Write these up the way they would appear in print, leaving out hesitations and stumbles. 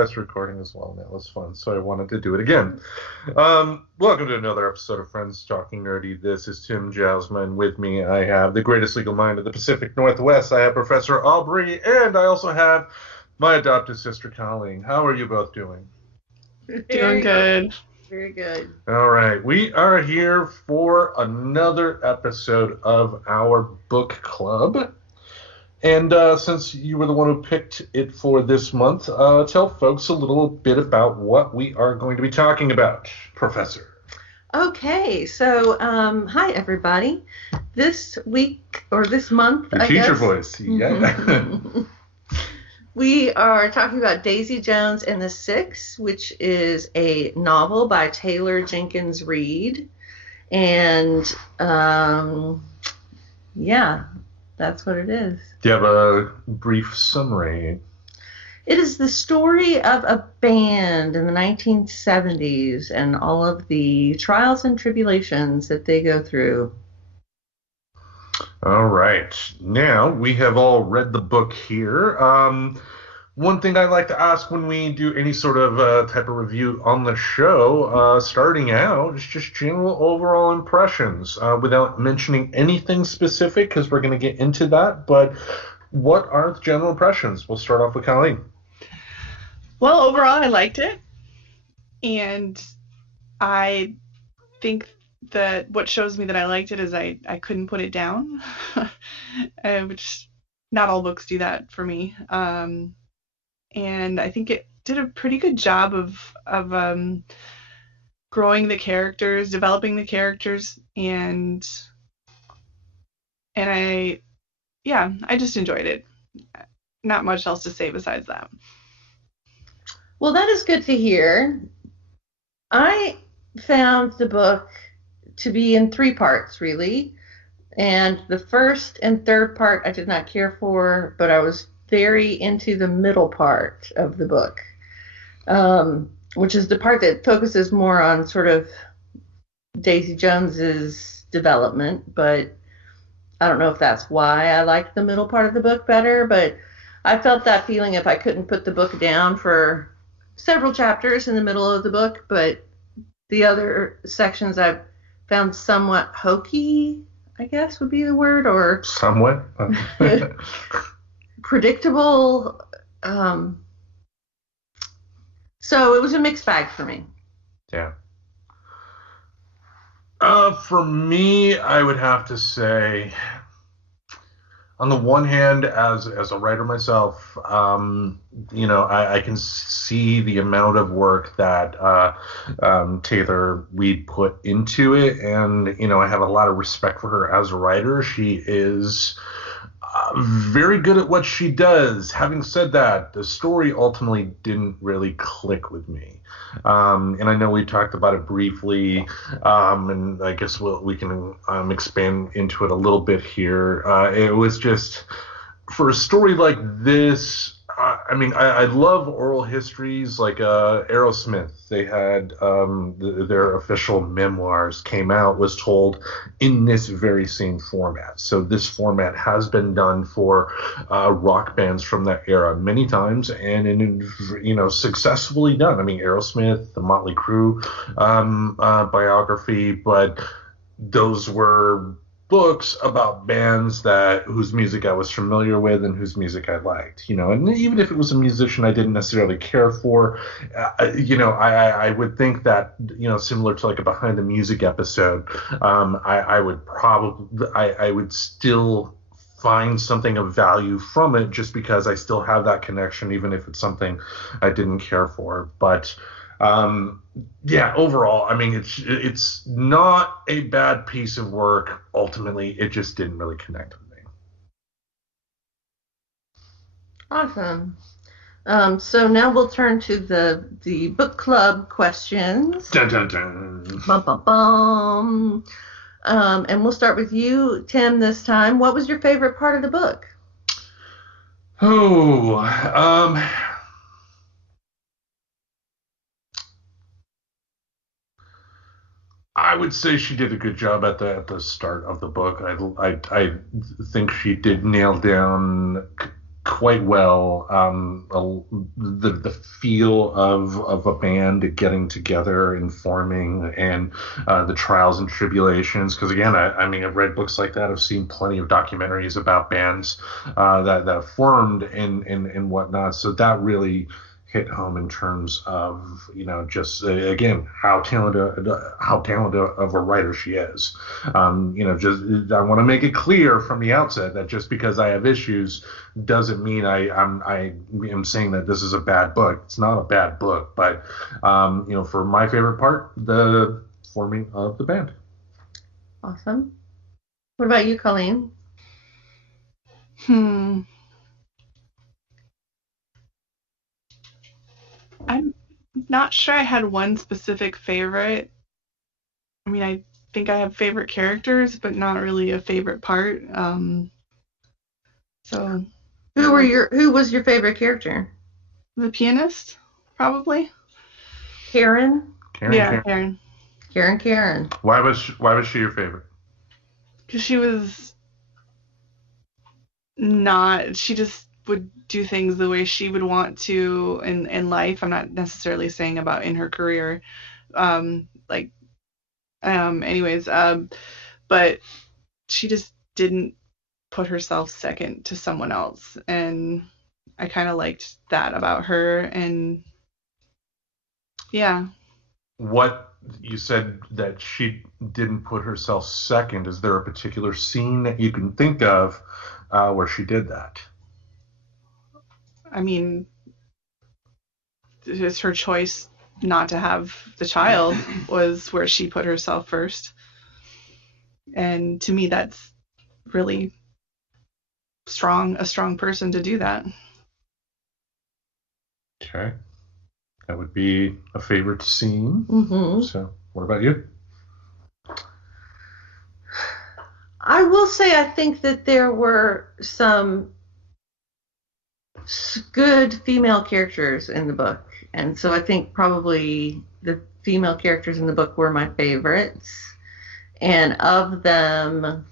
it's recording as well. That was fun, so I wanted to do it again. Welcome to another episode of Friends Talking Nerdy. This is Tim Jasmine. With me, I have the greatest legal mind of the Pacific Northwest. I have Professor Aubrey, and I also have my adopted sister, Colleen. How are you both doing? Doing good. Very good. All right. We are here for another episode of our book club. And since you were the one who picked it for this month, tell folks a little bit about what we are going to be talking about, Professor. Okay, so hi everybody. This week or this month, Your teacher voice, yeah. We are talking about Daisy Jones and the Six, which is a novel by Taylor Jenkins Reid, and yeah, that's what it is. Do you have a brief summary? It is the story of a band in the 1970s and all of the trials and tribulations that they go through. All right. Now, we have all read the book here. One thing I like to ask when we do any sort of type of review on the show, starting out, is just general overall impressions, without mentioning anything specific, because we're going to get into that. But what are the general impressions? We'll start off with Colleen. Well, overall, I liked it. And I think that what shows me that I liked it is I couldn't put it down, which not all books do that for me. And I think it did a pretty good job of growing the characters, developing the characters, and I just enjoyed it. Not much else to say besides that. Well, that is good to hear. I found the book to be in 3 parts, really. And the first and third part I did not care for, but I was very into the middle part of the book, which is the part that focuses more on sort of Daisy Jones's development. But I don't know if that's why I liked the middle part of the book better, but I felt that feeling if I couldn't put the book down for several chapters in the middle of the book. But the other sections I've found somewhat hokey, I guess would be the word, or somewhat predictable. So it was a mixed bag for me. Yeah. For me, I would have to say, on the one hand, as a writer myself, I can see the amount of work that Taylor Reid put into it, and I have a lot of respect for her as a writer. She is very good at what she does. Having said that, the story ultimately didn't really click with me. And I know we talked about it briefly, and I guess we can expand into it a little bit here. It was just, for a story like this, I love oral histories like Aerosmith. They had their official memoirs came out, was told in this very same format. So this format has been done for rock bands from that era many times, and successfully done. Aerosmith, the Motley Crue biography, but those were books about bands whose music I was familiar with and whose music I liked, and even if it was a musician I didn't necessarily care for, I would think that, similar to like a behind the music episode, I would still find something of value from it just because I still have that connection, even if it's something I didn't care for. But overall, it's not a bad piece of work. Ultimately, it just didn't really connect with me. Awesome. So now we'll turn to the book club questions. Dun, dun, dun. Bum, bum, bum. And we'll start with you, Tim, this time. What was your favorite part of the book? I would say she did a good job at the start of the book. I think she did nail down quite well the feel of a band getting together and forming, and the trials and tribulations. Because again, I mean, I've read books like that. I've seen plenty of documentaries about bands that formed and whatnot. So that really hit home in terms of, just again how talented of a writer she is. Just I want to make it clear from the outset that just because I have issues doesn't mean I am saying that this is a bad book. It's not a bad book, but for my favorite part, the forming of the band. Awesome. What about you, Colleen? I'm not sure I had one specific favorite. I mean, I think I have favorite characters, but not really a favorite part. So Who was your favorite character? the pianist, probably. Karen? Yeah, Karen. Karen. Why was she your favorite? Because she was not. She just would do things the way she would want to in life. I'm not necessarily saying about in her career. But she just didn't put herself second to someone else, and I kind of liked that about her. And yeah. What you said that she didn't put herself second. Is there a particular scene that you can think of where she did that? I mean, it's her choice not to have the child was where she put herself first. And to me, that's really a strong person to do that. Okay. That would be a favorite scene. Mm-hmm. So, what about you? I will say I think that there were some good female characters in the book. And so I think probably the female characters in the book were my favorites. And of them,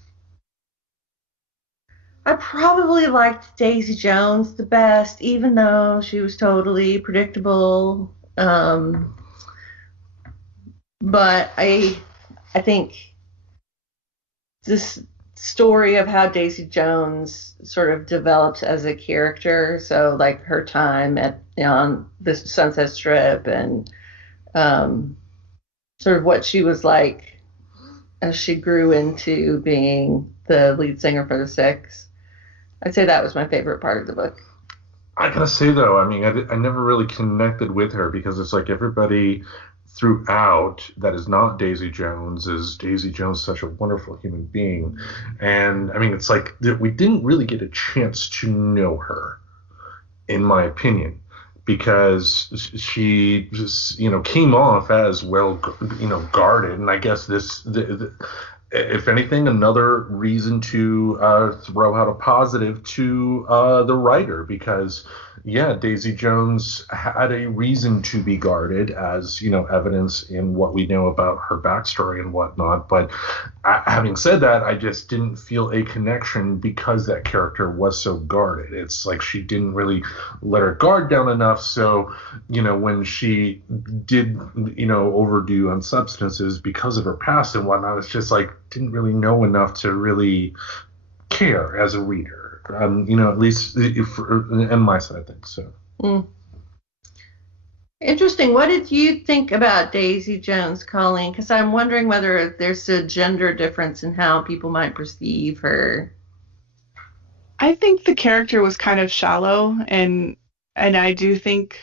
I probably liked Daisy Jones the best, even though she was totally predictable. But I think this story of how Daisy Jones sort of develops as a character, so like her time on the Sunset Strip and sort of what she was like as she grew into being the lead singer for the Six. I'd say that was my favorite part of the book. I gotta say though, I mean, I never really connected with her because it's like everybody throughout that is not Daisy Jones is Daisy Jones such a wonderful human being, and I mean it's like we didn't really get a chance to know her, in my opinion, because she just came off as well guarded, and I guess if anything, another reason to throw out a positive to the writer, because Daisy Jones had a reason to be guarded, as evidence in what we know about her backstory and whatnot. But having said that, I just didn't feel a connection because that character was so guarded. It's like she didn't really let her guard down enough. So when she did overdo on substances because of her past and whatnot, it's just like didn't really know enough to really care as a reader. At least in my side of things. So. Interesting. What did you think about Daisy Jones, Colleen? Because I'm wondering whether there's a gender difference in how people might perceive her. I think the character was kind of shallow, and I do think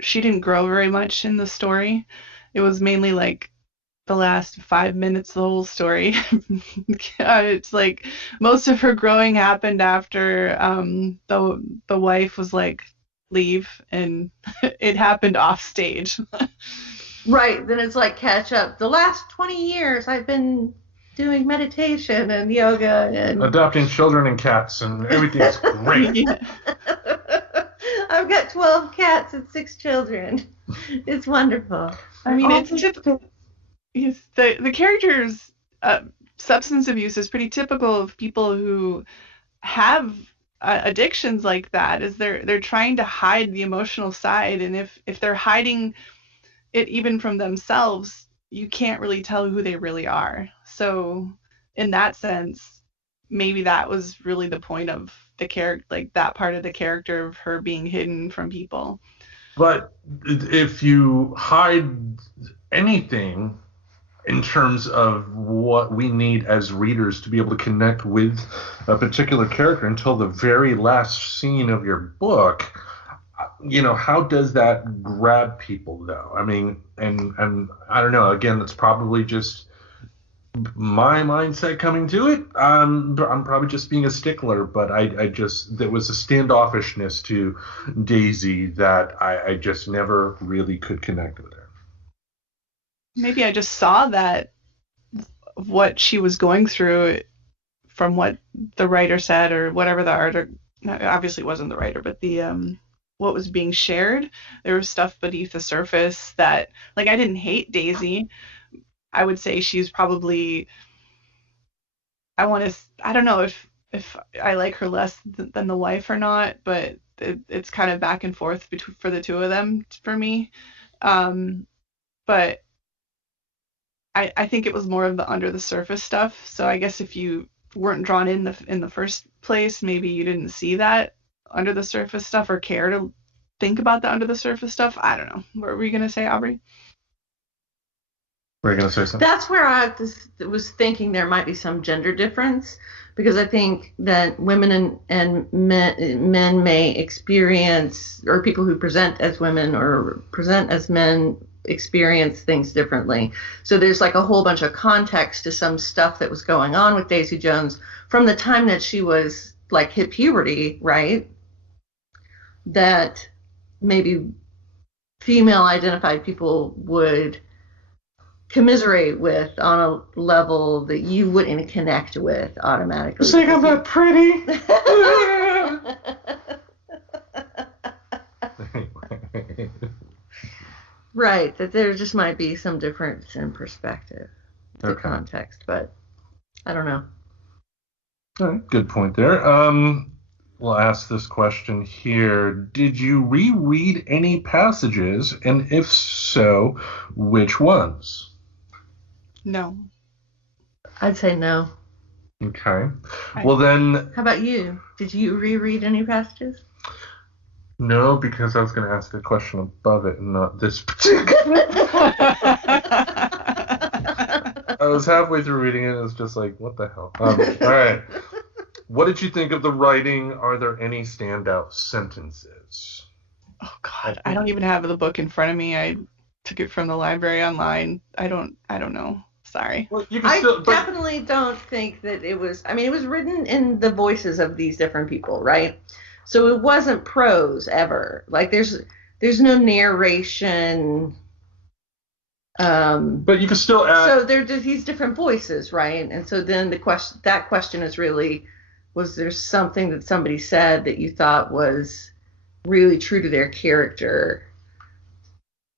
she didn't grow very much in the story. It was mainly like the last 5 minutes of the whole story. It's like most of her growing happened after the wife was like, leave, and it happened off stage. Right, then it's like catch up. The last 20 years I've been doing meditation and yoga and adopting children and cats, and everything's great. Yeah. I've got 12 cats and 6 children. It's wonderful. I mean, it's typical. The character's substance abuse is pretty typical of people who have addictions like that, is they're trying to hide the emotional side, and if they're hiding it even from themselves, you can't really tell who they really are. So in that sense, maybe that was really the point of the character, like that part of the character of her being hidden from people. But if you hide anything in terms of what we need as readers to be able to connect with a particular character until the very last scene of your book, how does that grab people though? I mean, and I don't know, again, that's probably just my mindset coming to it. I'm probably just being a stickler, but I just, there was a standoffishness to Daisy that I just never really could connect with her. Maybe I just saw that what she was going through from what the writer said, or whatever the artist, obviously wasn't the writer, but the what was being shared. There was stuff beneath the surface that, like, I didn't hate Daisy. I would say she's probably, I don't know if I like her less than the wife or not, but it's kind of back and forth for the two of them for me. But I think it was more of the under the surface stuff. So I guess if you weren't drawn in the first place, maybe you didn't see that under the surface stuff or care to think about the under the surface stuff. I don't know. What were you gonna say, Aubrey? Were you gonna say something? That's where I was thinking there might be some gender difference, because I think that women and men may experience, or people who present as women or present as men experience things differently. So there's like a whole bunch of context to some stuff that was going on with Daisy Jones from the time that she was like hit puberty, right? That maybe female identified people would commiserate with on a level that you wouldn't connect with automatically. You think I'm that pretty? Right, that there just might be some difference in perspective, the Okay. context, but I don't know. All right, good point there. We'll ask this question here. Did you reread any passages, and if so, which ones? No. I'd say no. Okay. Well then, How about you? Did you reread any passages? no, because I was going to ask a question above it and not this particular. I was halfway through reading it and it was just like, what the hell? All right. What did you think of the writing? Are there any standout sentences? Oh God, I don't even have the book in front of me. I took it from the library online. I don't know. Sorry. Well, you can still, definitely don't think that it was. I mean, it was written in the voices of these different people, right? So it wasn't prose ever. Like there's no narration. But you can still add. So there's these different voices, right? And so then that question is really, was there something that somebody said that you thought was really true to their character?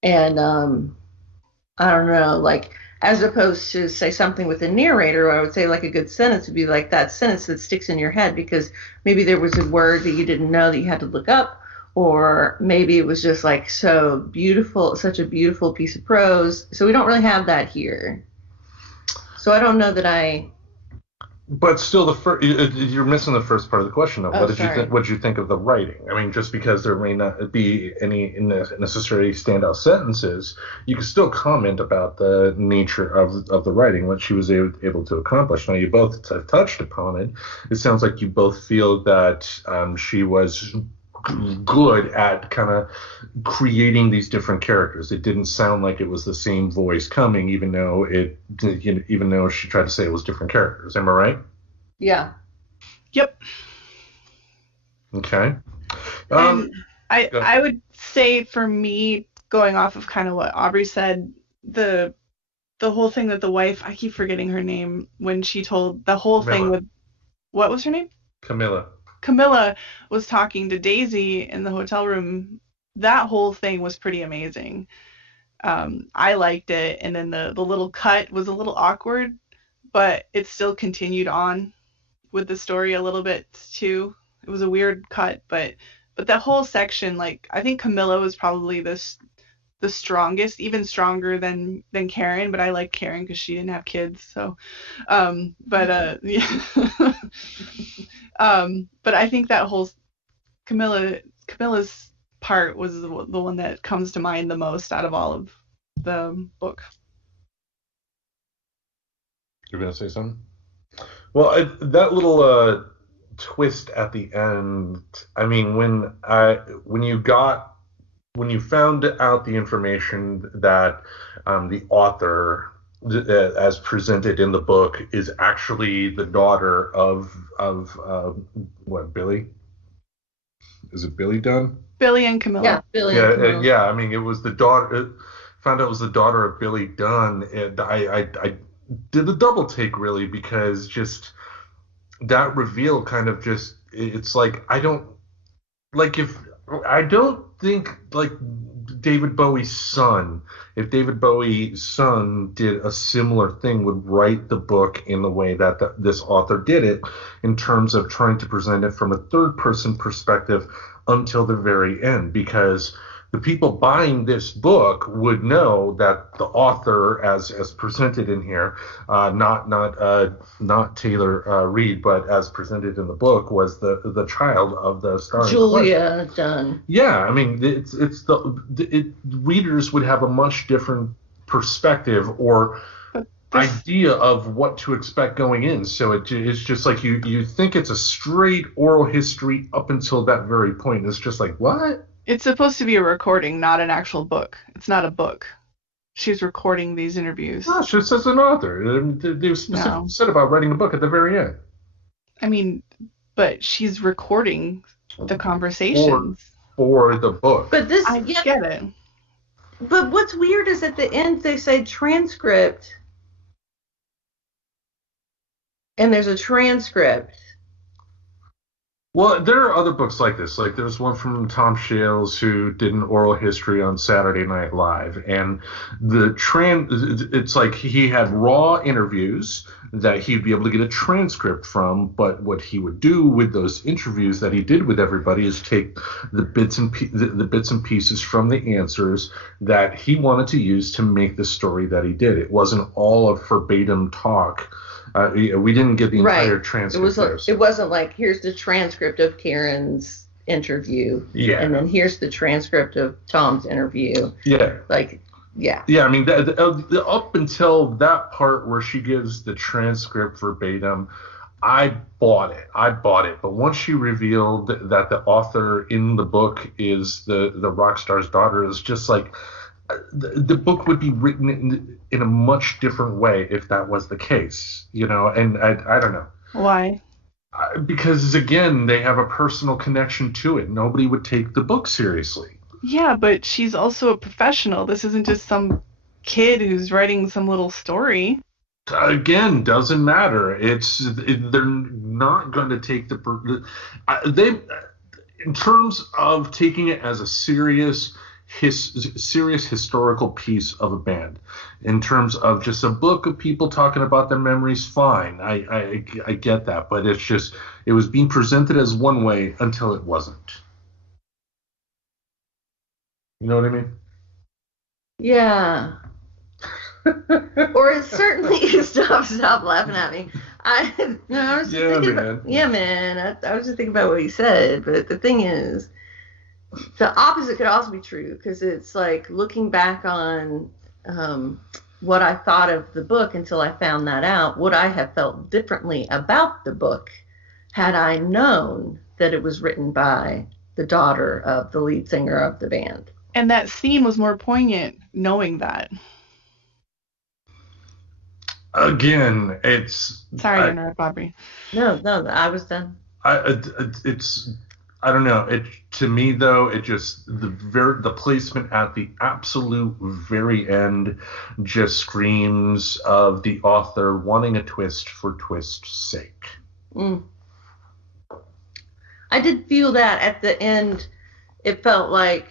And I don't know, like, as opposed to say something with a narrator, I would say like a good sentence would be like that sentence that sticks in your head because maybe there was a word that you didn't know that you had to look up, or maybe it was just like so beautiful, such a beautiful piece of prose. So we don't really have that here. So I don't know that I. But still, you're missing the first part of the question, though. Oh, What did you think of the writing? I mean, just because there may not be any necessarily standout sentences, you can still comment about the nature of the writing, what she was able to accomplish. Now, you both touched upon it. It sounds like you both feel that she was good at kind of creating these different characters. It didn't sound like it was the same voice coming, even though she tried to say it was different characters. Am I right? Yeah. Yep. Okay. And I would say for me, going off of kind of what Aubrey said, the whole thing that the wife, I keep forgetting her name, when she told the whole Camilla. thing with, what was her name? Camilla was talking to Daisy in the hotel room. That whole thing was pretty amazing. I liked it, and then the little cut was a little awkward, but it still continued on with the story a little bit too. It was a weird cut, but that whole section, like, I think Camilla was probably the strongest, even stronger than Karen, but I like Karen because she didn't have kids. So, yeah. But I think that whole Camilla's part was the one that comes to mind the most out of all of the book. You're gonna say something? Well, that little twist at the end. I mean, when you found out the information that the author, as presented in the book, is actually the daughter of what, Billy? Is it Billy Dunn? Billy and Camilla. Yeah, Billy and Camilla. Yeah. I mean, it was the daughter. Found out it was the daughter of Billy Dunn, and I did a double take, really, because just that reveal kind of just, it's like, I don't think, like, David Bowie's son, if David Bowie's son did a similar thing, would write the book in the way that this author did it, in terms of trying to present it from a third person perspective until the very end, because the people buying this book would know that the author, as presented in here, not Taylor Reid, but as presented in the book, was the child of the star. Julia Dunn. Yeah, I mean, readers would have a much different perspective or idea of what to expect going in. So it's just like you think it's a straight oral history up until that very point. It's just like, what? It's supposed to be a recording, not an actual book. It's not a book. She's recording these interviews. No, she says an author. They specifically said about writing a book at the very end. I mean, but she's recording the conversations. For the book. But I get it. But what's weird is at the end they say transcript. And there's a transcript. Well, there are other books like this. Like, there's one from Tom Shales, who did an oral history on Saturday Night Live, and it's like he had raw interviews that he'd be able to get a transcript from, but what he would do with those interviews that he did with everybody is take the bits and pieces from the answers that he wanted to use to make the story that he did. It wasn't all a verbatim talk. We didn't get the entire transcript. It wasn't like, here's the transcript of Karen's interview, and then here's the transcript of Tom's interview. Yeah. Like, yeah. Yeah, I mean, up until that part where she gives the transcript verbatim, I bought it. But once she revealed that the author in the book is the rock star's daughter, it's just like, the book would be written in a much different way if that was the case, and I don't know. Why? Because, again, they have a personal connection to it. Nobody would take the book seriously. Yeah, but she's also a professional. This isn't just some kid who's writing some little story. Again, doesn't matter. They're not going to take in terms of taking it as a serious historical piece of a band. In terms of just a book of people talking about their memories, fine. I get that, but it's just, it was being presented as one way until it wasn't. You know what I mean? Yeah. Or it certainly is. Stop laughing at me. I was just thinking about what you said, but the thing is, the opposite could also be true, because it's like looking back on what I thought of the book until I found that out. Would I have felt differently about the book had I known that it was written by the daughter of the lead singer of the band? And that scene was more poignant knowing that. Again, it's... Sorry to interrupt, Aubrey. No, I was done. I don't know. To me, though, it just, the placement at the absolute very end just screams of the author wanting a twist for twist's sake. I did feel that at the end. It felt like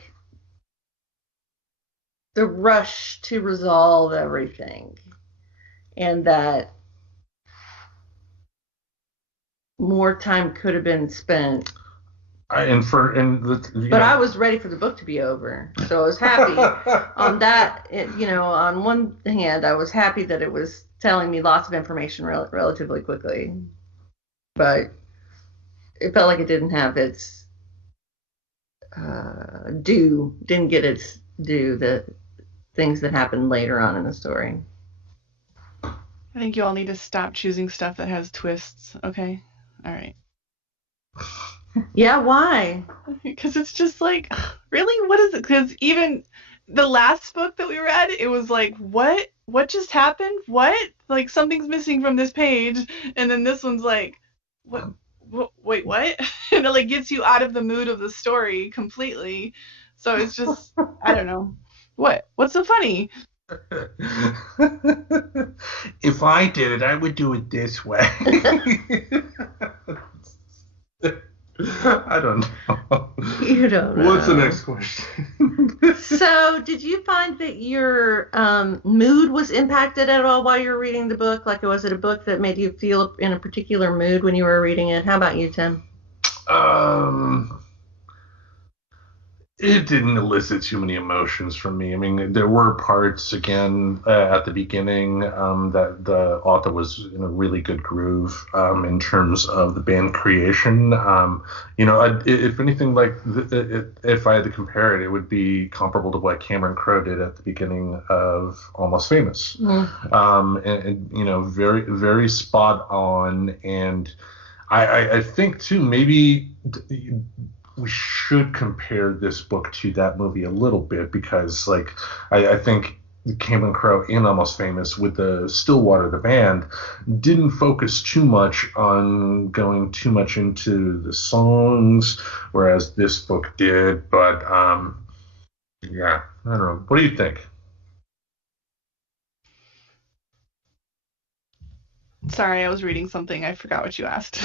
the rush to resolve everything, and that more time could have been spent But I was ready for the book to be over, so I was happy on that. On one hand, I was happy that it was telling me lots of information relatively quickly, but it felt like it didn't have its didn't get its due, the things that happened later on in the story. I think you all need to stop choosing stuff that has twists, okay? All right. Yeah, why? Because it's just like, really? What is it? Because even the last book that we read, it was like, what? What just happened? What? Like, something's missing from this page. And then this one's like, what? Wait, what? And it like gets you out of the mood of the story completely. So it's just, I don't know. What? What's so funny? If I did it, I would do it this way. I don't know. You don't know. What's the next question? So, did you find that your mood was impacted at all while you were reading the book? Like, was it a book that made you feel in a particular mood when you were reading it? How about you, Tim? It didn't elicit too many emotions from me. I mean, there were parts, again, at the beginning that the author was in a really good groove in terms of the band creation. If anything, like, if I had to compare it, it would be comparable to what Cameron Crowe did at the beginning of Almost Famous. Very, very spot on. And I think, too, maybe we should compare this book to that movie a little bit, because like I think Cameron Crowe in Almost Famous with the Stillwater, the band, didn't focus too much on going too much into the songs, whereas this book did. But yeah, I don't know. What do you think? Sorry, I was reading something. I forgot what you asked.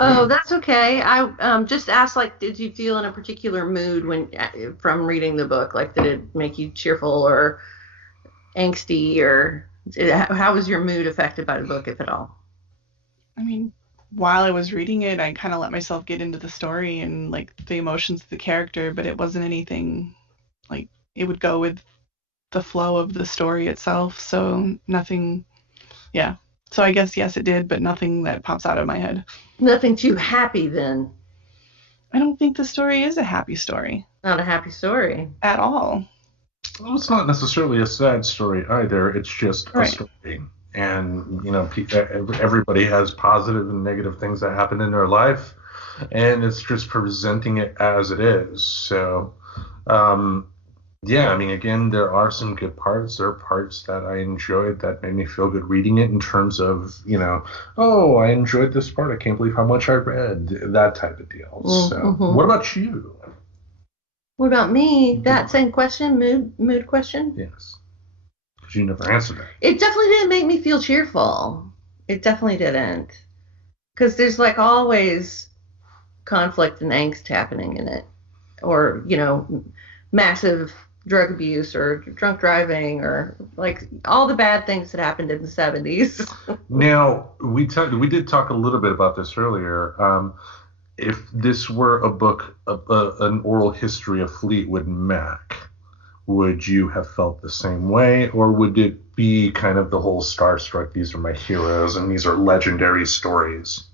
Oh, that's okay. I just asked, like, did you feel in a particular mood from reading the book? Like, did it make you cheerful or angsty, or how was your mood affected by the book, if at all? I mean, while I was reading it, I kind of let myself get into the story and like the emotions of the character, but it wasn't anything like it would go with the flow of the story itself. So nothing, yeah. So I guess, yes, it did, but nothing that pops out of my head. Nothing too happy, then? I don't think the story is a happy story. Not a happy story. At all. Well, it's not necessarily a sad story either. It's just a story. And, everybody has positive and negative things that happen in their life, and it's just presenting it as it is. So, yeah, I mean, again, there are some good parts. There are parts that I enjoyed that made me feel good reading it in terms of, oh, I enjoyed this part. I can't believe how much I read. That type of deal. Mm-hmm. So, what about you? What about me? That same question, mood question? Yes. Because you never answered that. It definitely didn't make me feel cheerful. It definitely didn't. Because there's, like, always conflict and angst happening in it. Or, massive drug abuse or drunk driving or like all the bad things that happened in the 70s. Now, we did talk a little bit about this earlier. If this were a book, an oral history of Fleetwood Mac, would you have felt the same way, or would it be kind of the whole starstruck, these are my heroes and these are legendary stories?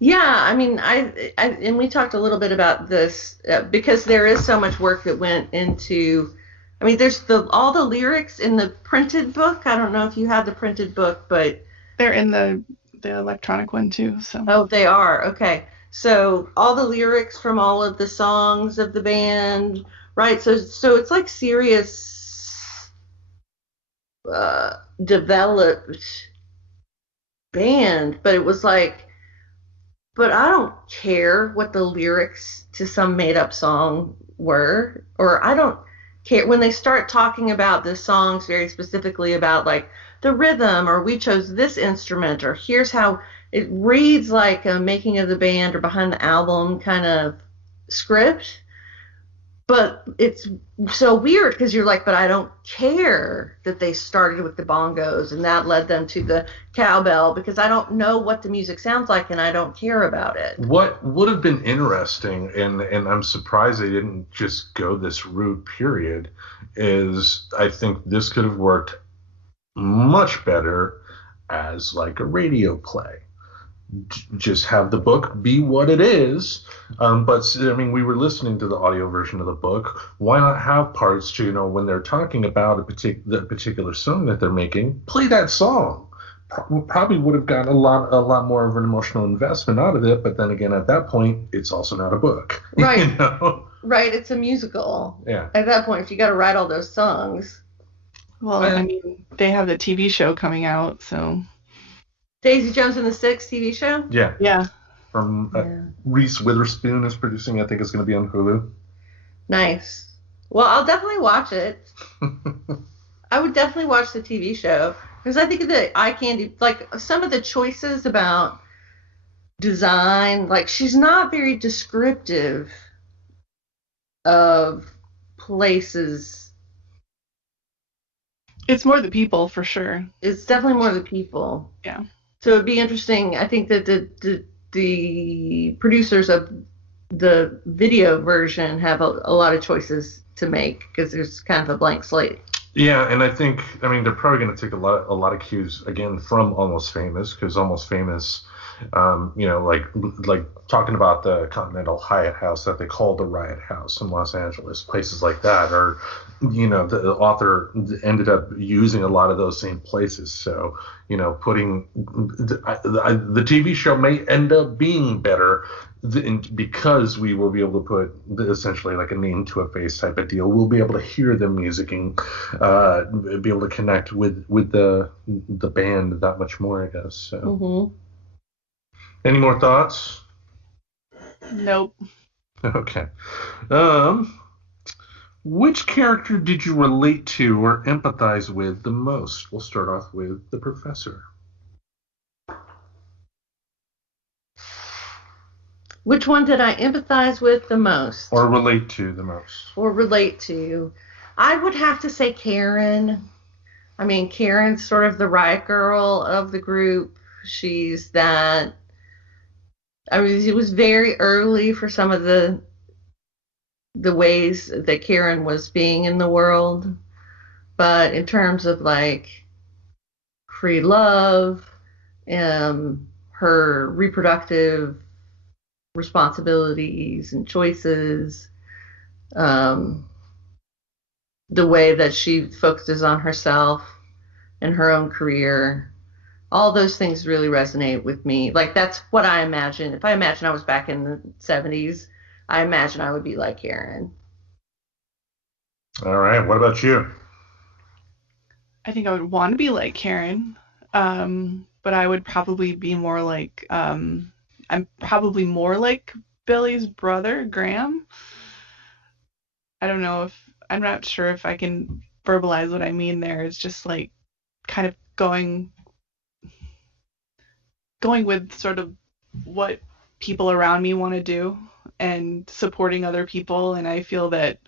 Yeah, I mean, I and we talked a little bit about this because there is so much work that went into. I mean, there's all the lyrics in the printed book. I don't know if you have the printed book, but they're in the electronic one too. So. Oh, they are. Okay, so all the lyrics from all of the songs of the band, right? So it's like serious, developed band, but it was like. But I don't care what the lyrics to some made-up song were, or I don't care when they start talking about the songs very specifically about like the rhythm, or we chose this instrument, or here's how it reads like a making of the band or behind the album kind of script. But it's so weird because you're like, but I don't care that they started with the bongos and that led them to the cowbell because I don't know what the music sounds like and I don't care about it. What would have been interesting, and I'm surprised they didn't just go this route, period, is I think this could have worked much better as like a radio play. Just have the book be what it is. But I mean, we were listening to the audio version of the book. Why not have parts to, when they're talking about the particular song that they're making, play that song. Probably would have gotten a lot more of an emotional investment out of it. But then again, at that point, it's also not a book. Right. Right. It's a musical. Yeah. At that point, if you got to write all those songs. Well, I mean, they have the TV show coming out, so. Daisy Jones and the Six TV show? Yeah. Yeah. From Reese Witherspoon is producing. I think it's going to be on Hulu. Nice. Well, I'll definitely watch it. I would definitely watch the TV show because I think of the eye candy, like some of the choices about design, like she's not very descriptive of places. It's more the people for sure. It's definitely more the people. Yeah. So it'd be interesting. I think that the producers of the video version have a lot of choices to make because there's kind of a blank slate. Yeah, and I think, they're probably going to take a lot of cues again from Almost Famous, because Almost Famous, like talking about the Continental Hyatt House that they call the Riot House in Los Angeles, places like that, or the author ended up using a lot of those same places. So putting the TV show may end up being better because we will be able to put essentially like a name to a face type of deal. We'll be able to hear the music and be able to connect with the band that much more, I guess. So. Mm-hmm. Any more thoughts? Nope. Okay. Which character did you relate to or empathize with the most? We'll start off with the professor. Which one did I empathize with the most? Or relate to the most? Or relate to. I would have to say Karen. I mean, Karen's sort of the riot girl of the group. She's that. I mean, it was very early for some of the ways that Karen was being in the world. But in terms of like free love, her reproductive responsibilities and choices, the way that she focuses on herself and her own career, all those things really resonate with me. Like that's what I imagine. If I imagine I was back in the 70s, I imagine I would be like Karen. All right. What about you? I think I would want to be like Karen, but I would probably be more like I'm probably more like Billy's brother, Graham. I'm not sure if I can verbalize what I mean there. It's just like kind of going with sort of what people around me want to do and supporting other people. And I feel that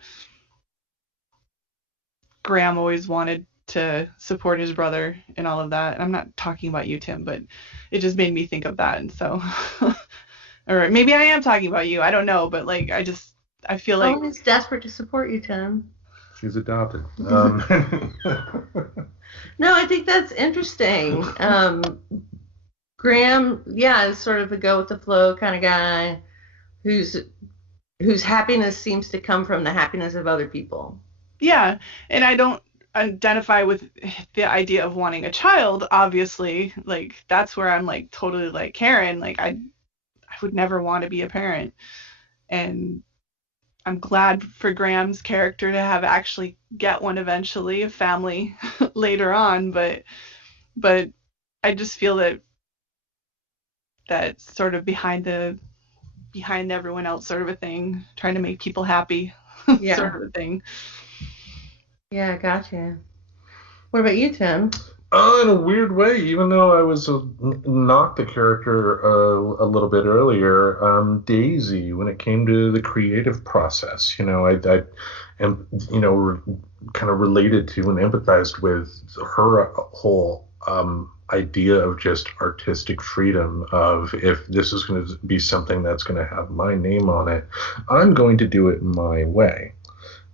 Graham always wanted to support his brother and all of that. And I'm not talking about you, Tim, but it just made me think of that. And so, or maybe I am talking about you. I don't know, but like, I feel like. Colleen is desperate to support you, Tim. She's adopted. No, I think that's interesting. Graham, is sort of a go with the flow kind of guy whose happiness seems to come from the happiness of other people. Yeah, and I don't identify with the idea of wanting a child, obviously. Like that's where I'm like totally like Karen. Like I would never want to be a parent. And I'm glad for Graham's character to have actually get one eventually, a family later on, but I just feel that sort of behind everyone else sort of a thing, trying to make people happy sort of a thing. Yeah, gotcha. What about you, Tim? In a weird way, even though I was knocked the character a little bit earlier, Daisy, when it came to the creative process, I am, kind of related to and empathized with her whole idea of just artistic freedom of if this is going to be something that's going to have my name on it, I'm going to do it my way.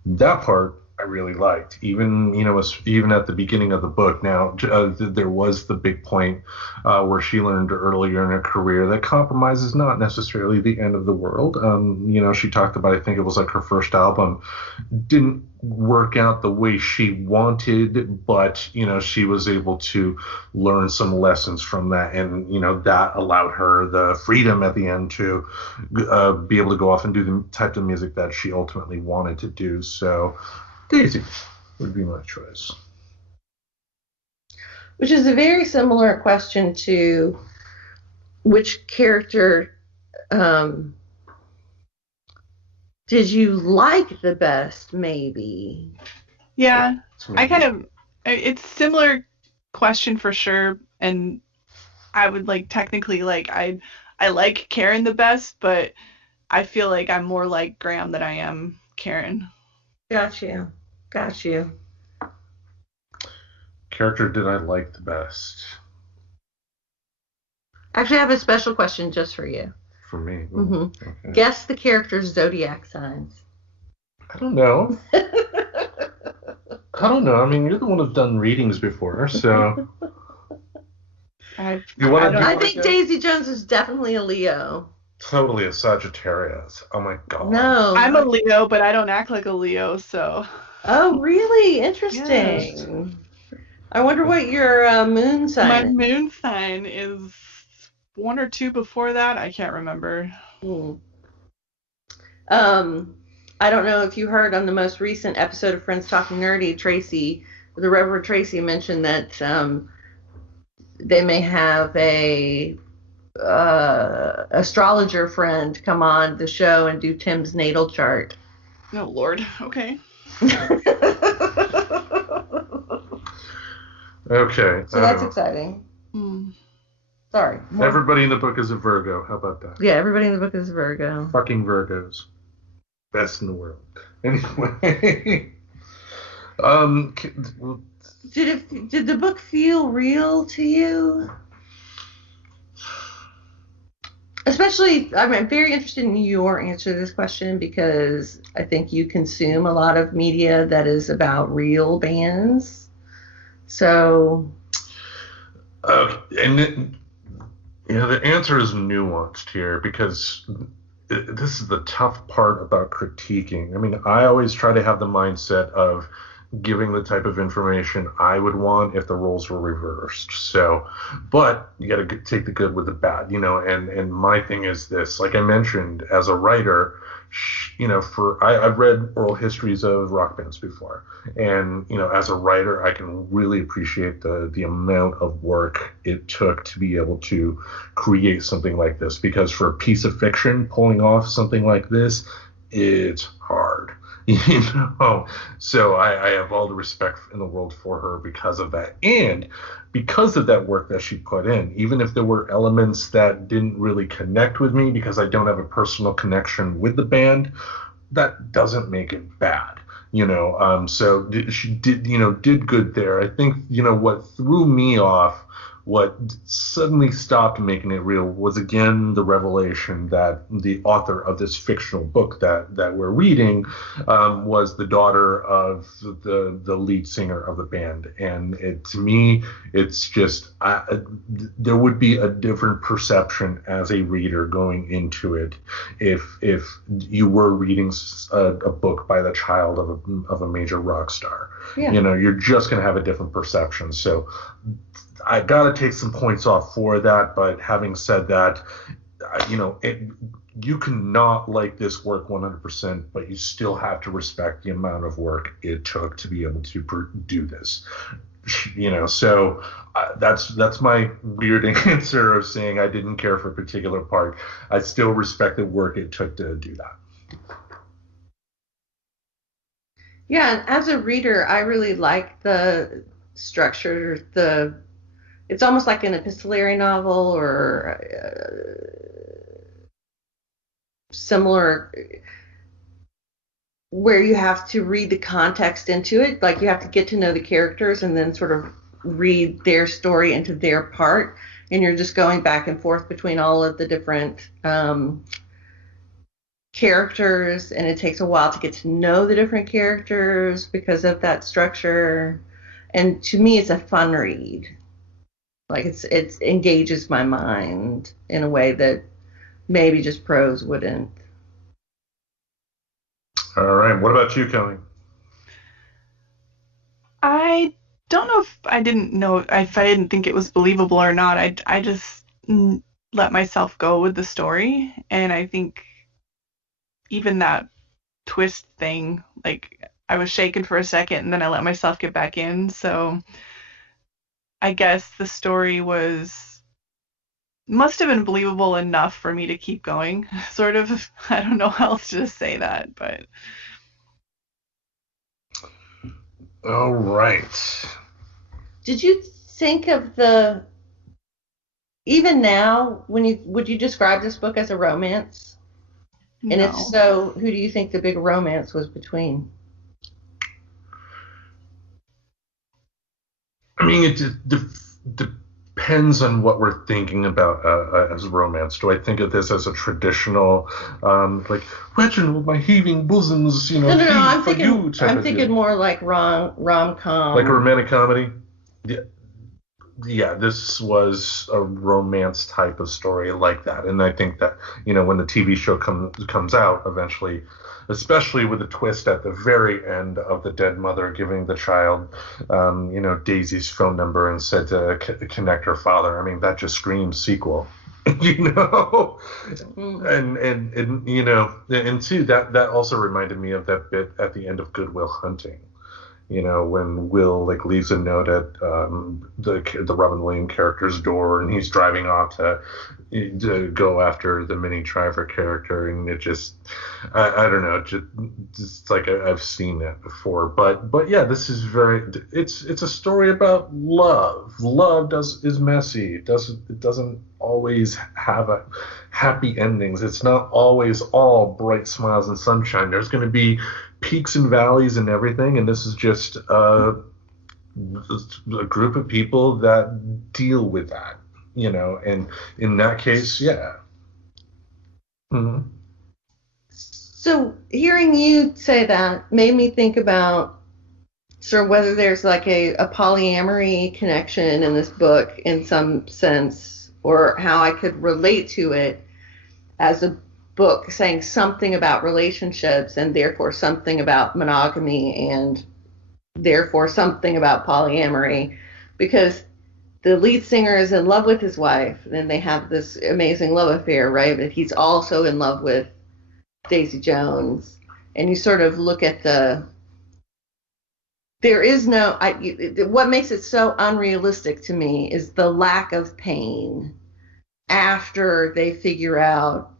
That part I really liked. Even even at the beginning of the book. Now there was the big point where she learned earlier in her career that compromise is not necessarily the end of the world. She talked about, I think it was like her first album didn't work out the way she wanted, but she was able to learn some lessons from that, and that allowed her the freedom at the end to be able to go off and do the type of music that she ultimately wanted to do. So Daisy would be my choice. Which is a very similar question to which character did you like the best, maybe? Yeah, it's a similar question for sure, and I would technically I like Karen the best, but I feel like I'm more like Graham than I am Karen. Got you. Character did I like the best? Actually, I have a special question just for you. For me? Mm-hmm. Okay. Guess the character's zodiac signs. I don't know. I don't know. I mean, you're the one who's done readings before, so. I think Daisy Jones is definitely a Leo. Totally a Sagittarius. Oh my god. No. I'm a Leo, but I don't act like a Leo, so. Oh, really? Interesting. Yes. I wonder what your moon sign is. My moon sign is 1 or 2 before that. I can't remember. I don't know if you heard on the most recent episode of Friends Talking Nerdy, the Reverend Tracy mentioned that they may have a astrologer friend come on the show and do Tim's natal chart. Oh Lord. Okay. Okay. So that's exciting. Sorry. Everybody in the book is a Virgo. How about that? Yeah, everybody in the book is a Virgo. Fucking Virgos. Best in the world. Anyway. Did the book feel real to you? Especially, I'm very interested in your answer to this question because I think you consume a lot of media that is about real bands. So. And the answer is nuanced here because this is the tough part about critiquing. I mean, I always try to have the mindset of giving the type of information I would want if the roles were reversed. So, but you got to take the good with the bad, and my thing is this, like I mentioned, as a writer, I've read oral histories of rock bands before, and as a writer, I can really appreciate the amount of work it took to be able to create something like this, because for a piece of fiction, pulling off something like this, it's hard. So I have all the respect in the world for her because of that, and because of that work that she put in. Even if there were elements that didn't really connect with me because I don't have a personal connection with the band, that doesn't make it bad. So she did good there. I think what threw me off, what suddenly stopped making it real, was again the revelation that the author of this fictional book that we're reading was the daughter of the lead singer of the band. And to me, it's just there would be a different perception as a reader going into it if you were reading a book by the child of a major rock star. Yeah. You're just going to have a different perception. So I got to take some points off for that, but having said that, you cannot like this work 100%, but you still have to respect the amount of work it took to be able to do this. So that's my weird answer of saying I didn't care for a particular part. I still respect the work it took to do that. Yeah, and as a reader, I really like the structure. It's almost like an epistolary novel or similar, where you have to read the context into it. Like you have to get to know the characters and then sort of read their story into their part. And you're just going back and forth between all of the different characters, and it takes a while to get to know the different characters because of that structure. And to me, it's a fun read. Like it engages my mind in a way that maybe just prose wouldn't. All right. What about you, Kelly? I don't know if I didn't think it was believable or not. I just let myself go with the story, and I think even that twist thing, like I was shaken for a second and then I let myself get back in. So I guess the story must have been believable enough for me to keep going, sort of. I don't know how else to say that, but. All right. Did you think of even now, would you describe this book as a romance? No. And if so, who do you think the big romance was between? I mean, it depends on what we're thinking about as romance. Do I think of this as a traditional, like Reginald, my heaving bosoms, No. I'm thinking deal? more like rom-com. Like a romantic comedy. Yeah, this was a romance type of story like that, and I think that when the TV show comes out eventually, especially with the twist at the very end of the dead mother giving the child, Daisy's phone number and said to connect her father. I mean, that just screams sequel, Mm-hmm. and two, that also reminded me of that bit at the end of Good Will Hunting. When Will leaves a note at the Robin Williams character's door, and he's driving off to go after the Minnie Driver character, and it just, I don't know, just like I've seen that before, but yeah, this is it's a story about love. Love is messy. It doesn't always have a happy endings. It's not always all bright smiles and sunshine. There's going to be peaks and valleys and everything, and this is just a group of people that deal with that, and in that case, yeah. Mm-hmm. So hearing you say that made me think about sort of whether there's like a polyamory connection in this book in some sense, or how I could relate to it as a book saying something about relationships and therefore something about monogamy and therefore something about polyamory, because the lead singer is in love with his wife and they have this amazing love affair, right? But he's also in love with Daisy Jones, and you sort of look at what makes it so unrealistic to me is the lack of pain after they figure out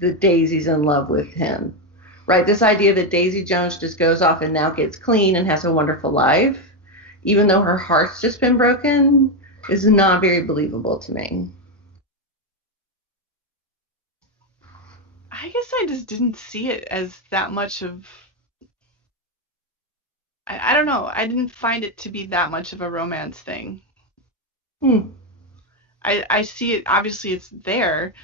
that Daisy's in love with him, right? This idea that Daisy Jones just goes off and now gets clean and has a wonderful life, even though her heart's just been broken, is not very believable to me. I guess I just didn't see it as that much of. I don't know. I didn't find it to be that much of a romance thing. I see it. Obviously, it's there,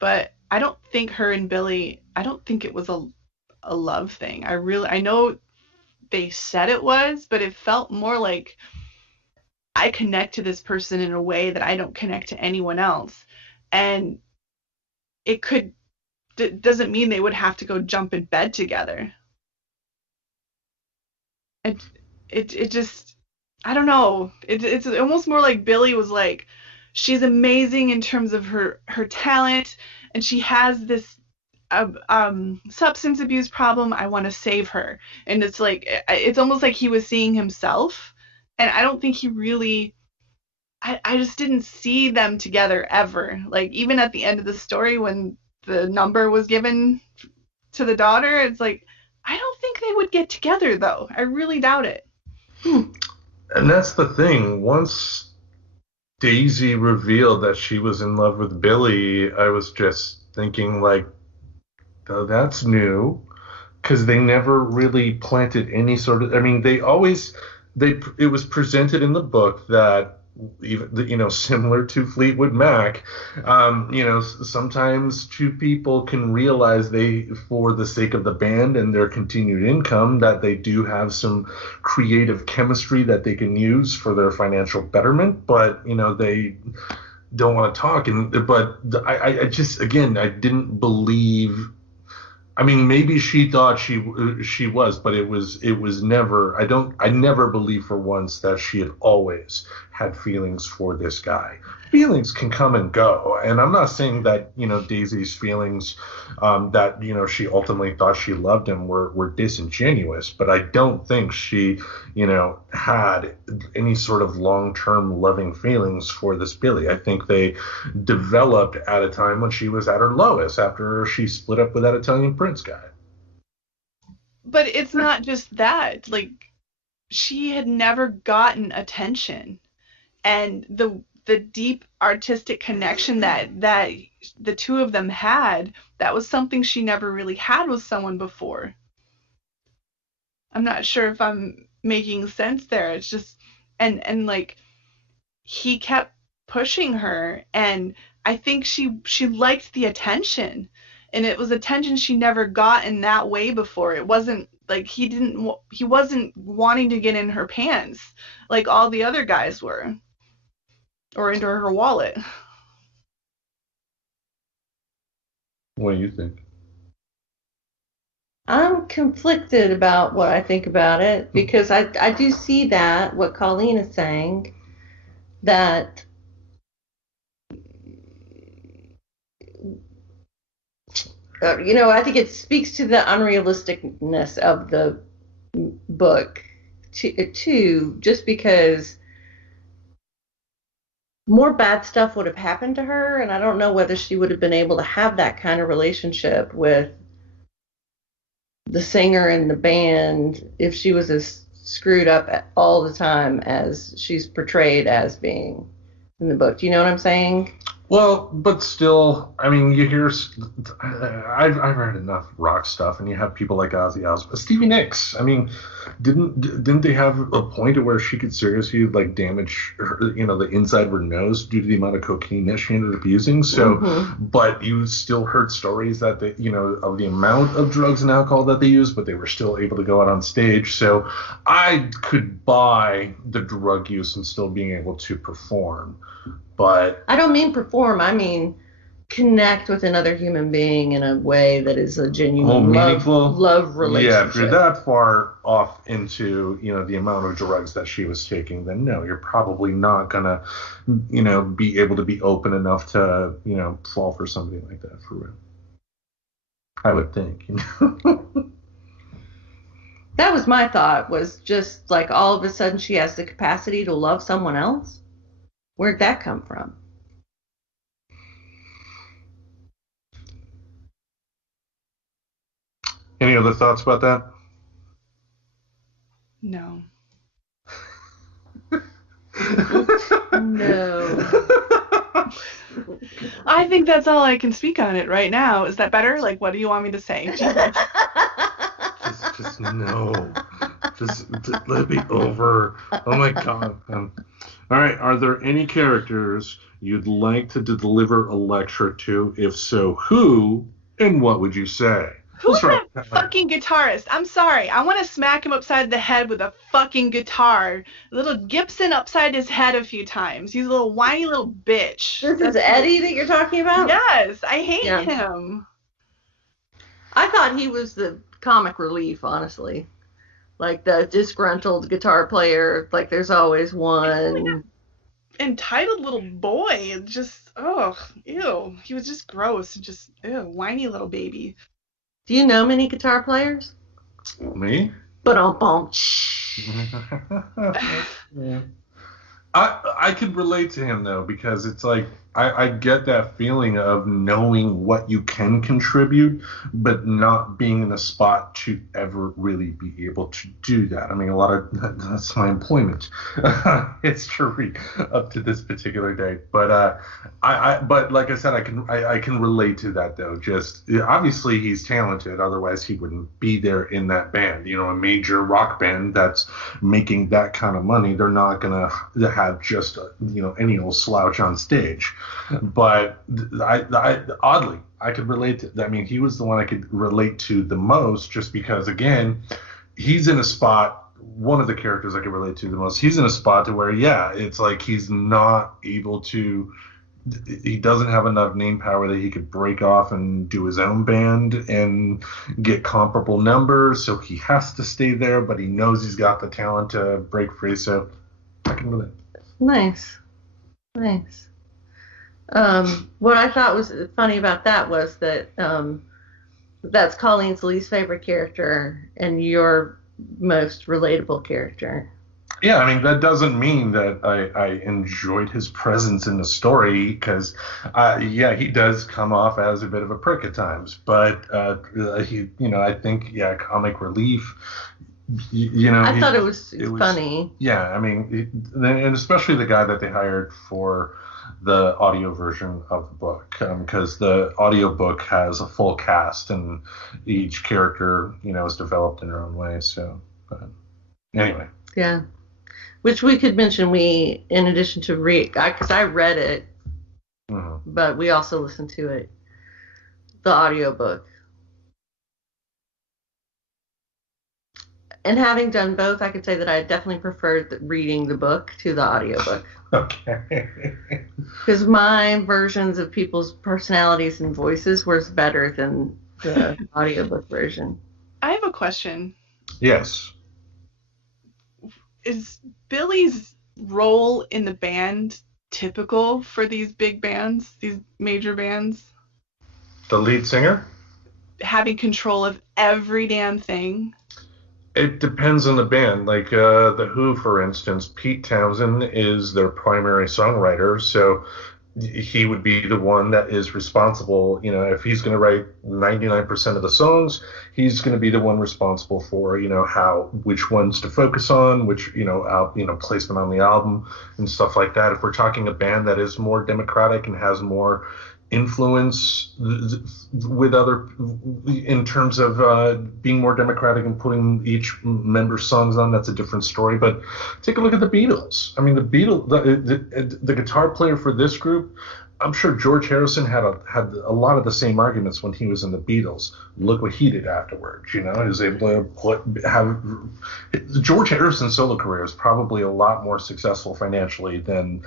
but I don't think her and Billy. I don't think it was a love thing. I know they said it was, but it felt more like I connect to this person in a way that I don't connect to anyone else, and it doesn't mean they would have to go jump in bed together. It just, I don't know. It's almost more like Billy was like, she's amazing in terms of her talent, and she has this substance abuse problem. I want to save her, and it's almost like he was seeing himself, and I don't think he really. I just didn't see them together ever. Like even at the end of the story when the number was given to the daughter, it's like I don't think they would get together though. I really doubt it. And that's the thing. Once Daisy revealed that she was in love with Billy, I was just thinking, like, oh, that's new. Because they never really planted any sort of. I mean, they always. It was presented in the book that even similar to Fleetwood Mac, sometimes two people can realize for the sake of the band and their continued income, that they do have some creative chemistry that they can use for their financial betterment, but they don't want to talk. But I just, again, I didn't believe. I mean, maybe she thought she was, but it was never. I never believed for once that she had always had feelings for this guy. Feelings can come and go, and I'm not saying that Daisy's feelings, that she ultimately thought she loved him, were disingenuous. But I don't think she had any sort of long-term loving feelings for this Billy. I think they developed at a time when she was at her lowest, after she split up with that Italian prince guy. But it's not just that. Like, she had never gotten attention, and the deep artistic connection that the two of them had, that was something she never really had with someone before. I'm not sure if I'm making sense there. It's just, and like, he kept pushing her, and I think she liked the attention, and it was attention she never got in that way before. It wasn't like he wasn't wanting to get in her pants like all the other guys were, or into her wallet. What do you think? I'm conflicted about what I think about it, because I do see that, what Colleen is saying, that I think it speaks to the unrealisticness of the book, too, just because more bad stuff would have happened to her, and I don't know whether she would have been able to have that kind of relationship with the singer and the band if she was as screwed up all the time as she's portrayed as being in the book. Do you know what I'm saying? Well, but still, I mean, you hear. I've read enough rock stuff, and you have people like Ozzy Osbourne, Stevie Nicks. I mean, didn't they have a point at where she could seriously damage her, the inside of her nose due to the amount of cocaine that she ended up using? So, but you still heard stories that of the amount of drugs and alcohol that they used, but they were still able to go out on stage. So, I could buy the drug use and still being able to perform. But I don't mean perform. I mean connect with another human being in a way that is a genuine love relationship. Yeah, if you're that far off into the amount of drugs that she was taking, then no, you're probably not gonna be able to be open enough to fall for somebody like that, for real. I would think. That was my thought. Was just like all of a sudden she has the capacity to love someone else. Where'd that come from? Any other thoughts about that? No. No. I think that's all I can speak on it right now. Is that better? Like, what do you want me to say? just no. Just let it be over. Oh my God. All right. Are there any characters you'd like to deliver a lecture to? If so, who and what would you say? Who's that fucking guitarist? I'm sorry. I want to smack him upside the head with a fucking guitar. Little Gibson upside his head a few times. He's a little whiny little bitch. This is Eddie that you're talking about? Yes. I hate him. I thought he was the comic relief, honestly. Like the disgruntled guitar player, like there's always one. Entitled little boy, just, ew. He was just gross, just, whiny little baby. Do you know many guitar players? Me? Ba-dum-bum. Yeah. I could relate to him though, because it's like I get that feeling of knowing what you can contribute, but not being in a spot to ever really be able to do that. I mean, a lot of that's my employment history up to this particular day. But but like I said, I can relate to that though. Just obviously he's talented, otherwise he wouldn't be there in that band. You know, a major rock band that's making that kind of money, they're not gonna have just any old slouch on stage. But oddly, I could relate to. I mean, he was the one I could relate to the most, just because again, he's in a spot. One of the characters I could relate to the most. He's in a spot to where, yeah, it's like he's not able to. He doesn't have enough name power that he could break off and do his own band and get comparable numbers. So he has to stay there, but he knows he's got the talent to break free. So I can relate. Nice. What I thought was funny about that was that that's Colleen's least favorite character and your most relatable character. Yeah, I mean, that doesn't mean that I enjoyed his presence in the story, because, he does come off as a bit of a prick at times. But, I think, comic relief, I thought it was funny. Yeah, I mean, and especially the guy that they hired for the audio version of the book, because the audio book has a full cast and each character, is developed in their own way. So, but anyway. Yeah. Which we could mention, in addition to because I read it, but we also listened to it, the audiobook. And having done both, I could say that I definitely preferred reading the book to the audiobook. Okay. Because my versions of people's personalities and voices was better than the audiobook version. I have a question. Yes. Is Billy's role in the band typical for these big bands, these major bands? The lead singer? Having control of every damn thing? It depends on the band. Like The Who, for instance, Pete Townsend is their primary songwriter, so he would be the one that is responsible. If he's going to write 99% of the songs, he's going to be the one responsible for, which ones to focus on, which, placement on the album and stuff like that. If we're talking a band that is more democratic and has more influence with other, in terms of being more democratic and putting each member's songs on, that's a different story. But take a look at the Beatles. I mean, the guitar player for this group, I'm sure George Harrison had a lot of the same arguments when he was in the Beatles. Look what he did afterwards. He was able to have George Harrison's solo career is probably a lot more successful financially than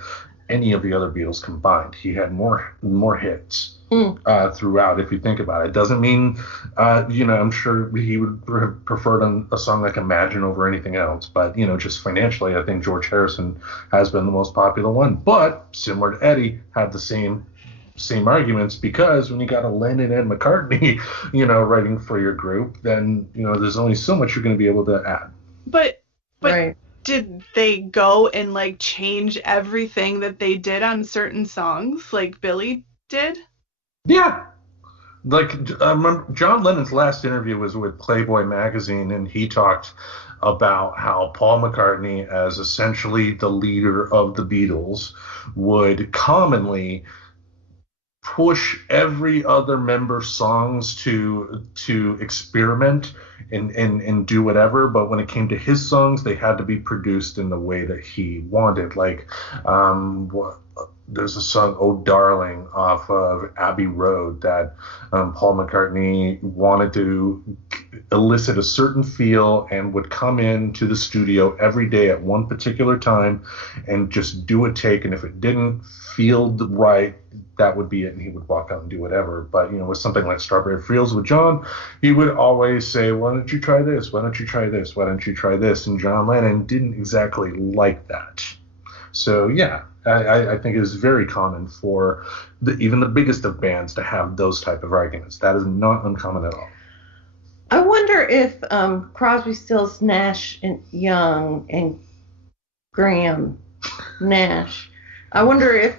any of the other Beatles combined. He had more hits throughout, if you think about it. It doesn't mean, I'm sure he would have preferred a song like Imagine over anything else, but, just financially, I think George Harrison has been the most popular one. But, similar to Eddie, had the same arguments, because when you got a Lennon and McCartney, writing for your group, then, there's only so much you're going to be able to add. But right. Did they go and change everything that they did on certain songs like Billy did? Yeah. I remember John Lennon's last interview was with Playboy magazine, and he talked about how Paul McCartney, as essentially the leader of the Beatles, would commonly push every other member's songs to experiment and do whatever, but when it came to his songs, they had to be produced in the way that he wanted. There's a song, "Oh Darling," off of Abbey Road that Paul McCartney wanted to elicit a certain feel and would come into the studio every day at one particular time and just do a take, and if it didn't feel right, that would be it, and he would walk out and do whatever. But, with something like Strawberry Fields with John, he would always say, "Why don't you try this? Why don't you try this? Why don't you try this?" And John Lennon didn't exactly like that. So, yeah, I think it is very common for even the biggest of bands to have those type of arguments. That is not uncommon at all. I wonder if Crosby, Stills, Nash and Young and Graham Nash I wonder if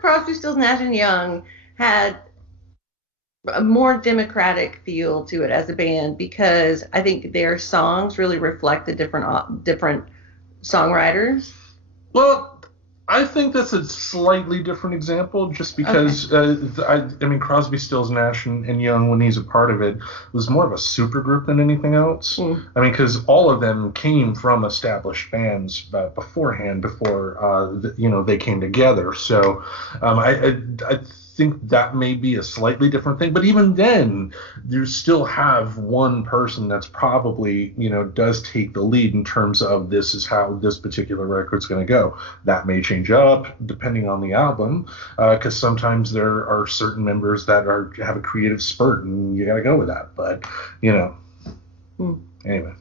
Crosby, Stills, Nash and Young had a more democratic feel to it as a band, because I think their songs really reflect the different songwriters. Well, I think that's a slightly different example, just because I mean Crosby, Stills, Nash and Young, when he's a part of it, was more of a supergroup than anything else. I mean, because all of them came from established bands beforehand, before they came together. So I think that may be a slightly different thing, but even then, you still have one person that's probably does take the lead in terms of this is how this particular record's going to go. That may change up depending on the album, because sometimes there are certain members that have a creative spurt, and you got to go with that. But anyway.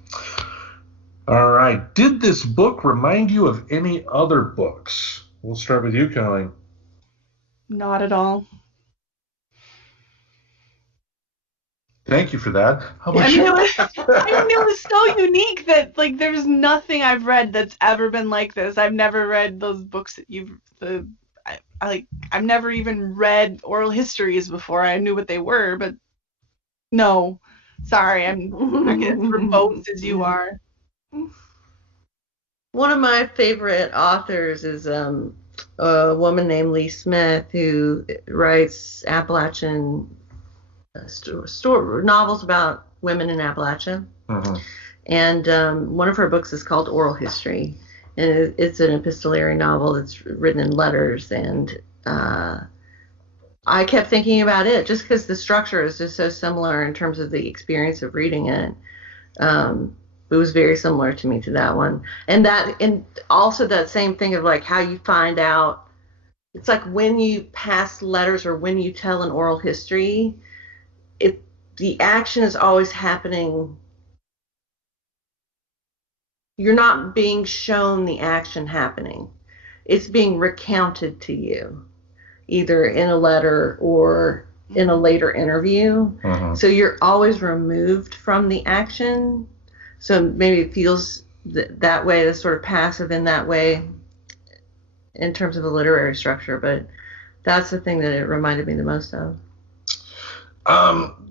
All right. Did this book remind you of any other books? We'll start with you, Colleen. Not at all. Thank you for that. How about I mean, you? it was so unique that there's nothing I've read that's ever been like this. I've never read those books that I've never even read oral histories before. I knew what they were, but no. Sorry, I'm not as verbose as you are. One of my favorite authors is a woman named Lee Smith, who writes Appalachian novels about women in Appalachia. And one of her books is called Oral History, and it's an epistolary novel that's written in letters. And I kept thinking about it just because the structure is just so similar in terms of the experience of reading it. It was very similar to me to that one, and also that same thing of like how you find out. It's like when you pass letters or when you tell an oral history, the action is always happening. You're not being shown the action happening. It's being recounted to you, either in a letter or in a later interview. So you're always removed from the action. So maybe it feels that way, that's sort of passive in that way in terms of the literary structure. But that's the thing that it reminded me the most of.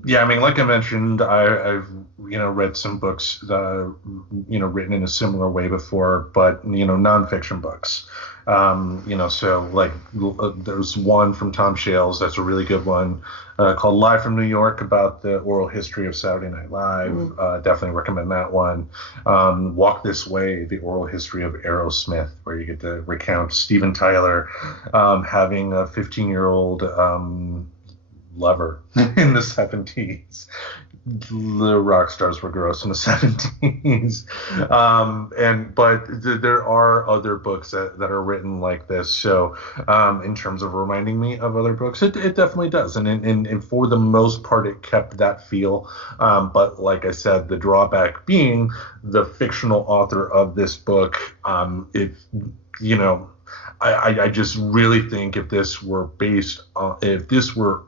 Yeah, I mean, like I mentioned, I've read some books written in a similar way before, but nonfiction books. So like there's one from Tom Shales that's a really good one called Live from New York, about the oral history of Saturday Night Live. Definitely recommend that one. Walk This Way, the oral history of Aerosmith, where you get to recount Steven Tyler having a 15-year-old lover in the 70s. The rock stars were gross in the 70s. But there are other books that are written like this. So in terms of reminding me of other books, it definitely does. And for the most part, it kept that feel. But like I said, the drawback being the fictional author of this book, I just really think if this were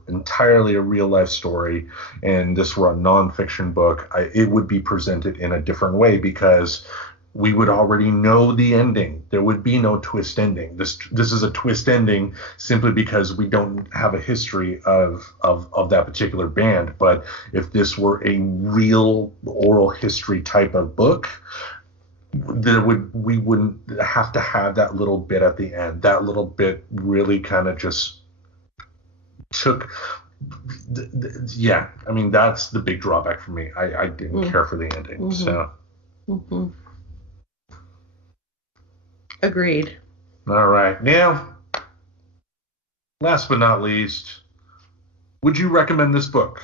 entirely a real life story and this were a nonfiction book, it would be presented in a different way, because we would already know the ending. There would be no twist ending. This is a twist ending simply because we don't have a history of that particular band. But if this were a real oral history type of book, we wouldn't have to have that little bit at the end. That little bit really kind of just took. I mean, that's the big drawback for me. I didn't care for the ending. So. Agreed. All right. Now, last but not least, would you recommend this book?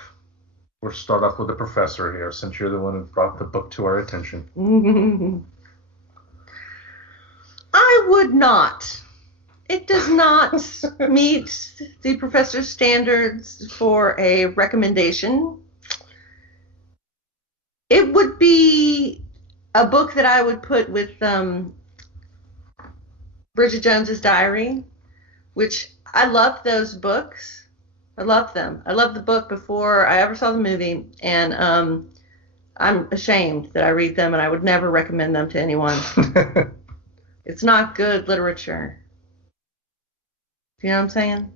We'll start off with the professor here, since you're the one who brought the book to our attention. I would not. It does not meet the professor's standards for a recommendation. It would be a book that I would put with Bridget Jones's Diary, which I loved those books. I loved them. I loved the book before I ever saw the movie, and I'm ashamed that I read them, and I would never recommend them to anyone. It's not good literature. You know what I'm saying?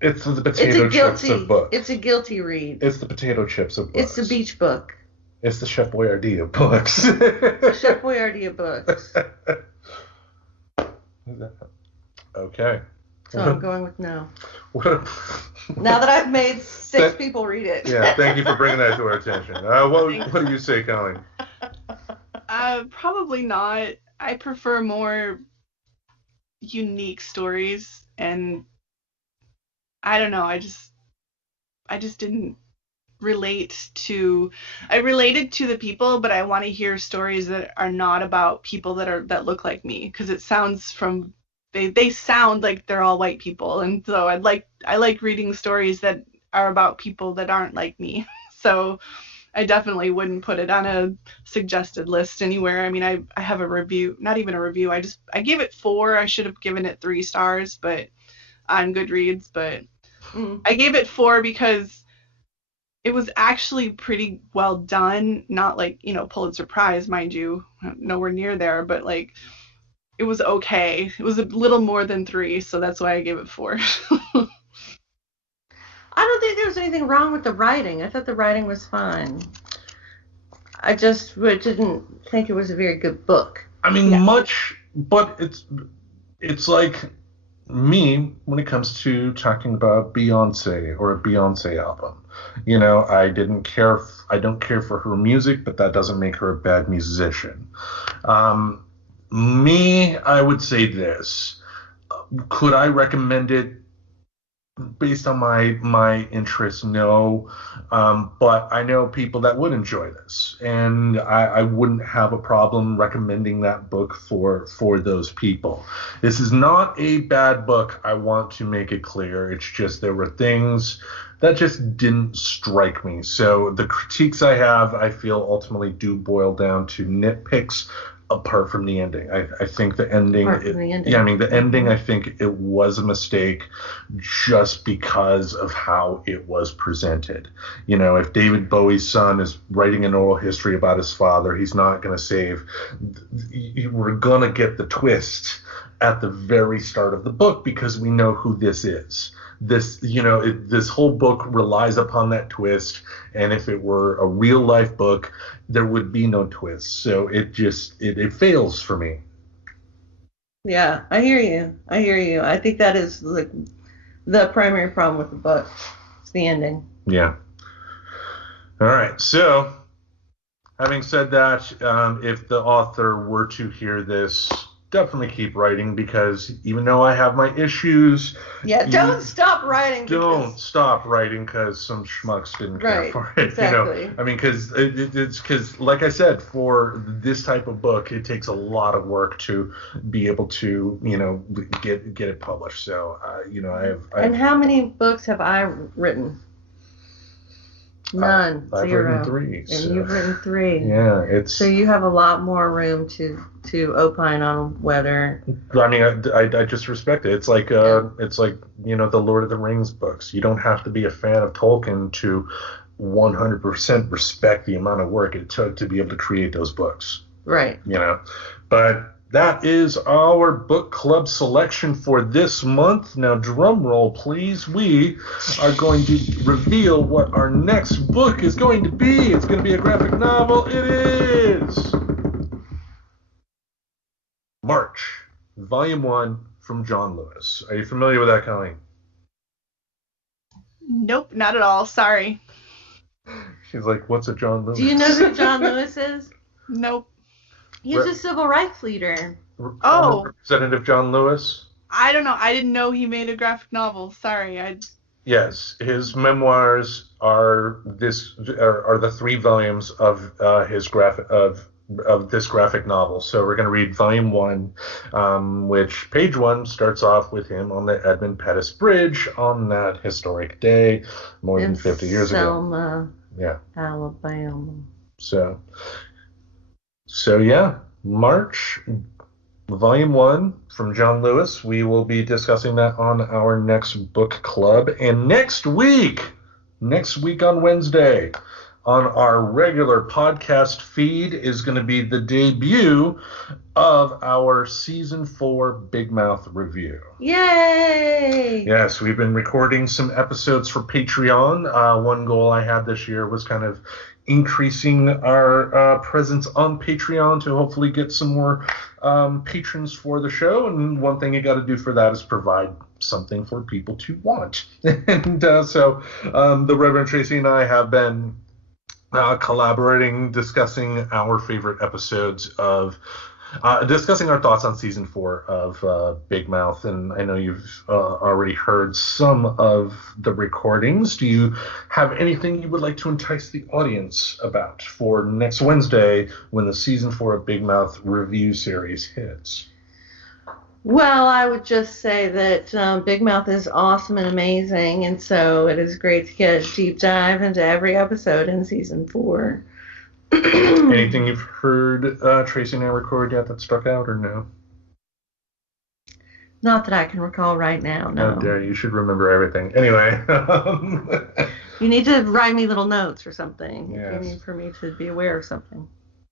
It's the potato chips of books. It's a guilty read. It's the potato chips of books. It's the beach book. It's the Chef Boyardee of books. Chef Boyardee of books. Okay. So I'm going with no. Now that I've made 6 people read it. Yeah, thank you for bringing that to our attention. What do you say, Colleen? Probably not. I prefer more unique stories, and I don't know. I just didn't relate to. I related to the people, but I want to hear stories that are not about people that look like me, because it sounds from. They sound like they're all white people, and so I like reading stories that are about people that aren't like me. So I definitely wouldn't put it on a suggested list anywhere. I mean, I have a review, not even a review. I gave it 4. I should have given it 3 stars, but on Goodreads, but I gave it 4 because it was actually pretty well done. Not like, Pulitzer Prize, mind you, nowhere near there, but like, it was okay. It was a little more than 3, so that's why I gave it 4. I don't think there was anything wrong with the writing. I thought the writing was fine. I just didn't think it was a very good book. I mean, but it's like me when it comes to talking about Beyonce or a Beyonce album. I don't care for her music, but that doesn't make her a bad musician. I would say this. Could I recommend it based on my interests? No. But I know people that would enjoy this, and I wouldn't have a problem recommending that book for those people. This is not a bad book. I want to make it clear. It's just there were things that just didn't strike me. So the critiques I have, I feel ultimately do boil down to nitpicks. Apart from the ending, I think the ending. The ending. I think it was a mistake, just because of how it was presented. If David Bowie's son is writing an oral history about his father, he's not going to save. We're gonna get the twist at the very start of the book because we know who this is. This whole book relies upon that twist, and if it were a real life book, there would be no twist. So it fails for me. Yeah, I hear you. I think that is the primary problem with the book. It's the ending. Yeah. All right. So, having said that, if the author were to hear this, definitely keep writing, because even though I have my issues, don't stop writing. Don't stop writing because some schmucks didn't care for it. Exactly. I mean, because like I said, for this type of book, it takes a lot of work to be able to get it published. So And how many books have I written? None. I've 0. written 3. And you've written 3. Yeah, so you have a lot more room to opine on whether. I mean, I just respect it. It's like the Lord of the Rings books. You don't have to be a fan of Tolkien to 100% respect the amount of work it took to be able to create those books. Right. But that is our book club selection for this month. Now, drum roll, please. We are going to reveal what our next book is going to be. It's going to be a graphic novel. It is March, Volume 1 from John Lewis. Are you familiar with that, Colleen? Nope, not at all. Sorry. She's like, what's a John Lewis? Do you know who John Lewis is? Nope. He's a civil rights leader. Oh. Representative John Lewis? I don't know. I didn't know he made a graphic novel. Sorry. Yes, his memoirs are the 3 volumes of this graphic novel. So we're going to read Volume 1, which page 1 starts off with him on the Edmund Pettus Bridge on that historic day more than 50 years Selma, ago. Yeah. Alabama. So yeah, March, Volume 1 from John Lewis. We will be discussing that on our next book club. And next week on Wednesday, on our regular podcast feed is going to be the debut of our Season 4 Big Mouth review. Yay! Yes, we've been recording some episodes for Patreon. One goal I had this year was kind of increasing our presence on Patreon to hopefully get some more patrons for the show. And one thing you got to do for that is provide something for people to watch. And so the Reverend Tracy and I have been collaborating, discussing our favorite episodes of discussing our thoughts on Season 4 of Big Mouth. And I know you've already heard some of the recordings. Do you have anything you would like to entice the audience about for next Wednesday when the Season 4 of Big Mouth review series hits? Well, I would just say that Big Mouth is awesome and amazing, and so it is great to get a deep dive into every episode in Season 4. Anything you've heard Tracy and I record yet that struck out, or no? Not that I can recall right now, no. How dare you? Should remember everything. Anyway. You need to write me little notes or something. Yes. If you need for me to be aware of something.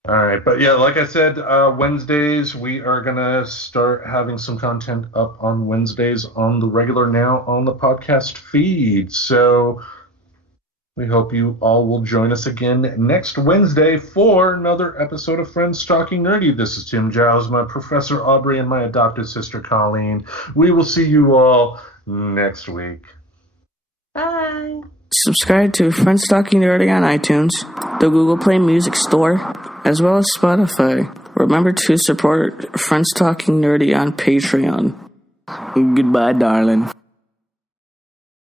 All right, but yeah, like I said, Wednesdays, we are going to start having some content up on Wednesdays on the regular now on the podcast feed. So we hope you all will join us again next Wednesday for another episode of Friends Talking Nerdy. This is Tim Giles, my Professor Aubrey, and my adopted sister Colleen. We will see you all next week. Bye. Subscribe to Friends Talking Nerdy on iTunes, the Google Play Music Store, as well as Spotify. Remember to support Friends Talking Nerdy on Patreon. Goodbye, darling.